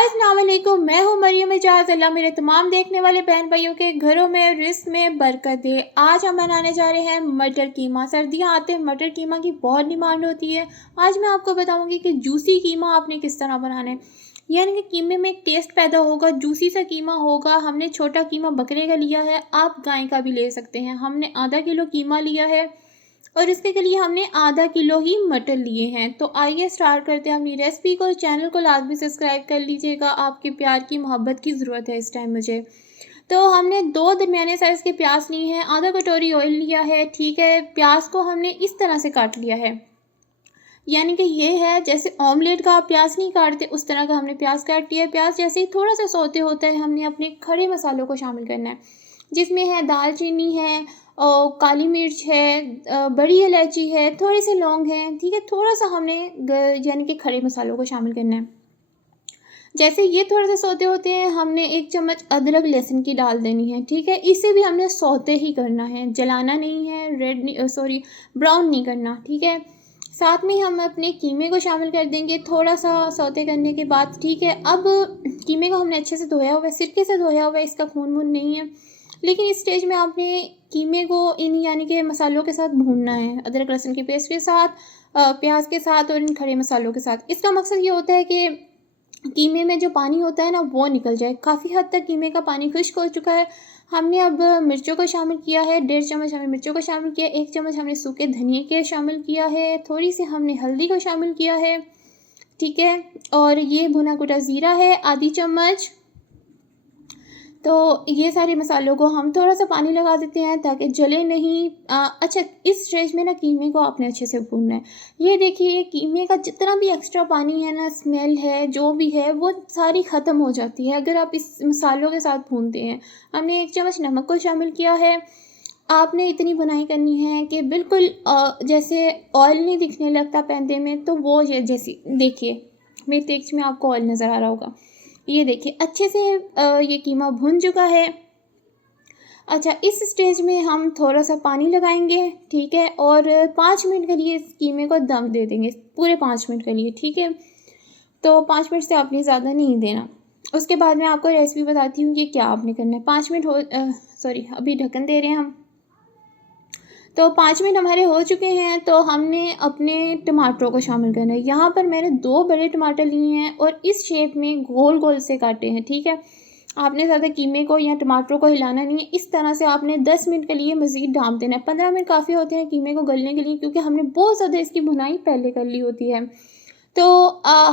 Guys अस्सलाम वालेकुम। मैं हूँ मरियम एजाज। अल्लाह मेरे तमाम देखने वाले बहन भाइयों के घरों में रिस्क में बरकत दे। आज हम बनाने जा रहे हैं मटर कीमा। सर्दियाँ आते हैं, मटर कीमा की बहुत डिमांड होती है। आज मैं आपको बताऊंगी कि जूसी कीमा आपने किस तरह बनाना है, यानी कि कीमे में एक टेस्ट पैदा होगा, जूसी सा कीमा होगा। हमने छोटा कीमा बकरे का लिया है, आप गाय का भी ले सकते हैं। हमने आधा किलो कीमा लिया है और इसके लिए हमने आधा किलो ही मटर लिए हैं। तो आइए स्टार्ट करते हैं अपनी रेसिपी को। चैनल को लाजमी सब्सक्राइब कर लीजिएगा, आपके प्यार की मोहब्बत की ज़रूरत है इस टाइम मुझे। तो हमने 2 दरमियाने साइज़ के प्याज लिए हैं, आधा कटोरी ऑयल लिया है। ठीक है, प्याज को हमने इस तरह से काट लिया है, यानी कि ये है जैसे ऑमलेट का आप प्याज नहीं काटते उस तरह का हमने प्याज काट लिया है। प्याज जैसे ही थोड़ा सा सौते होता है, हमने अपने खड़े मसालों को शामिल करना है, जिसमें है दालचीनी है, काली मिर्च है, बड़ी इलायची है, थोड़ी सी लौंग है। ठीक है, थोड़ा सा हमने यानी कि खड़े मसालों को शामिल करना है। जैसे ये थोड़ा सा सौते होते हैं, हमने 1 चम्मच अदरक लहसुन की डाल देनी है। ठीक है, इसे भी हमने सौते ही करना है, जलाना नहीं है, ब्राउन नहीं करना। ठीक है, साथ में हम अपने कीमे को शामिल कर देंगे थोड़ा सा सौते करने के बाद। ठीक है, अब कीमे को हमने अच्छे से धोया हुआ है, सिरके से धोया हुआ है, इसका खून वून नहीं है। लेकिन इस स्टेज में आपने कीमे को इन यानी कि मसालों के साथ भूनना है, अदरक लहसुन की पेस्ट के साथ, प्याज के साथ और इन खड़े मसालों के साथ। इसका मकसद ये होता है कि कीमे में जो पानी होता है ना, वो निकल जाए। काफ़ी हद तक कीमे का पानी खुश्क हो चुका है। हमने अब मिर्चों को शामिल किया है, 1.5 चम्मच हमने मिर्चों को शामिल किया, 1 चम्मच हमने सूखे धनिए के शामिल किया है, थोड़ी सी हमने हल्दी को शामिल किया है। ठीक है, और ये भुना कुटा ज़ीरा है आधी चम्मच। तो ये सारे मसालों को हम थोड़ा सा पानी लगा देते हैं ताकि जले नहीं। अच्छा, इस स्टेज में ना कीमे को आपने अच्छे से भूनना है। ये देखिए, कीमे का जितना भी एक्स्ट्रा पानी है ना, स्मेल है जो भी है, वो सारी ख़त्म हो जाती है अगर आप इस मसालों के साथ भूनते हैं। हमने 1 चम्मच नमक को शामिल किया है। आपने इतनी बुनाई करनी है कि बिल्कुल जैसे ऑयल नहीं दिखने लगता पैंदे में, तो वो जैसी देखिए मेरे तेज में आपको ऑयल नज़र आ रहा होगा। ये देखिए अच्छे से ये कीमा भुन चुका है। अच्छा, इस स्टेज में हम थोड़ा सा पानी लगाएंगे। ठीक है, और 5 मिनट के लिए इस कीमे को दम दे देंगे, पूरे 5 मिनट के लिए। ठीक है, तो 5 मिनट से आपने ज़्यादा नहीं देना। उसके बाद मैं आपको रेसिपी बताती हूँ कि क्या आपने करना है। 5 मिनट अभी ढक्कन दे रहे हैं हम। तो 5 मिनट हमारे हो चुके हैं, तो हमने अपने टमाटरों को शामिल करना है। यहाँ पर मैंने 2 बड़े टमाटर लिए हैं और इस शेप में गोल गोल से काटे हैं। ठीक है, आपने ज़्यादा कीमे को या टमाटरों को हिलाना नहीं है। इस तरह से आपने 10 मिनट के लिए मज़ीद ढाँप देना है। 15 मिनट काफ़ी होते हैं कीमे को गलने के लिए, क्योंकि हमने बहुत ज़्यादा इसकी भुनाई पहले कर ली होती है। तो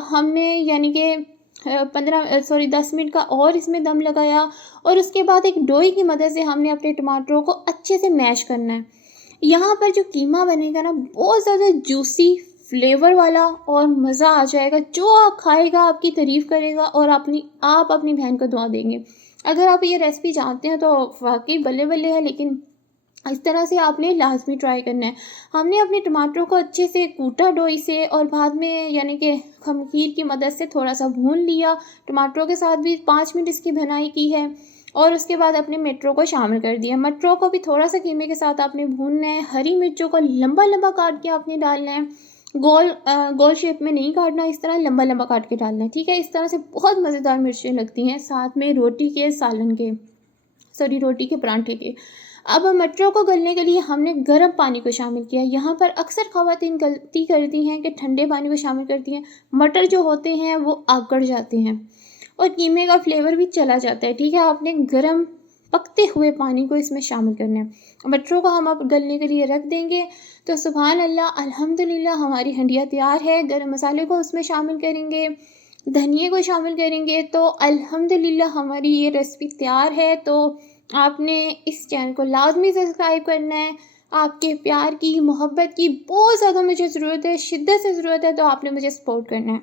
हमने यानी कि 10 मिनट का और इसमें दम लगाया, और उसके बाद एक डोई की मदद से हमने अपने टमाटरों को अच्छे से मैश करना है। यहाँ पर जो कीमा बनेगा ना, बहुत ज़्यादा जूसी फ्लेवर वाला और मज़ा आ जाएगा। जो आप खाएगा आपकी तारीफ़ करेगा और आप अपनी बहन को दुआ देंगे। अगर आप ये रेसिपी जानते हैं तो वाकई बल्ले बल्ले है, लेकिन इस तरह से आपने लाजमी ट्राई करना है। हमने अपने टमाटरों को अच्छे से कूटा डोई से, और बाद में यानी कि खमीर की मदद से थोड़ा सा भून लिया। टमाटरों के साथ भी 5 मिनट इसकी भुनाई की है, और उसके बाद अपने मटरों को शामिल कर दिया। मटरों को भी थोड़ा सा कीमे के साथ आपने भूनना है। हरी मिर्चों को लंबा लंबा काट के आपने डालना है, गोल शेप में नहीं काटना, इस तरह लंबा लंबा काट के डालना है। ठीक है, इस तरह से बहुत मज़ेदार मिर्चें लगती हैं, साथ में रोटी के परांठे के। अब मटरों को गलने के लिए हमने गर्म पानी को शामिल किया। यहाँ पर अक्सर ख़वातीन गलती करती हैं कि ठंडे पानी को शामिल करती हैं। मटर जो होते हैं वो आकड़ जाते हैं और कीमे का फ्लेवर भी चला जाता है। ठीक है, आपने गर्म पकते हुए पानी को इसमें शामिल करना है। मटरों को हम अब गलने के लिए रख देंगे। तो सुभान अल्लाह, अल्हम्दुलिल्लाह, हमारी हंडिया तैयार है। गरम मसाले को उसमें शामिल करेंगे, धनिए को शामिल करेंगे, तो अल्हम्दुलिल्लाह हमारी ये रेसिपी तैयार है। तो आपने इस चैनल को लाजमी सब्सक्राइब करना है। आपके प्यार की, मोहब्बत की बहुत ज़्यादा मुझे ज़रूरत है, शिद्दत से ज़रूरत है, तो आपने मुझे सपोर्ट करना है।